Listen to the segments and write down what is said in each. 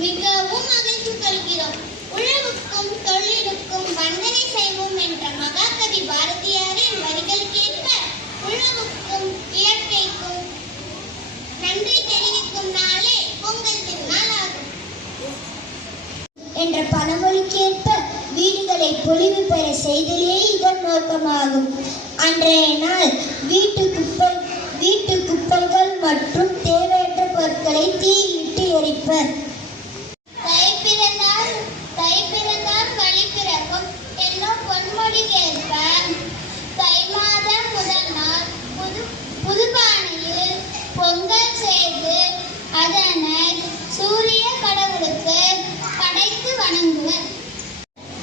மிகவும் மகிழ்ச்சி கொள்கிறோம். உழவுக்கும் தொழிலுக்கும் வந்தனை செய்வோம் என்ற மகாகவி பாரதியாரின் வரிகளுக்கேற்ப உழவுக்கும் இயற்கைக்கும் நன்றி தெரிவிக்கும் நாளே பொங்கல் திருநாள் ஆகும். என்ற பழமொழிக்கேற்ப வீடுகளை பொலிவு பெற செய்தலே இதன் நோக்கமாகும். அன்றைய நாள் வீட்டு குப்பை வீட்டு குப்பைகள் மற்றும் தேவையற்ற பொருட்களை தீயிட்டு எரிப்பர். உலகும் முதல் நாள் புது புதுப்பானையில் பொங்கல் செய்து அதனை சூரிய கடவுளுக்கு படைத்து வணங்குவர்.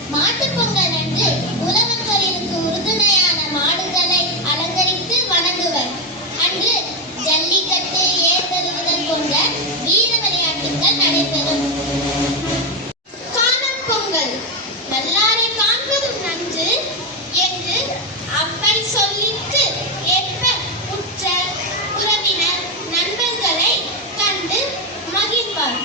மாட்டுப் பொங்கல் அன்று உலகத்தோரிற்கு அப்பன் சொல்லிற்கு ஏற்ப உற்ற உறவினர் நண்பர்களை கண்டு மகிழ்வார்.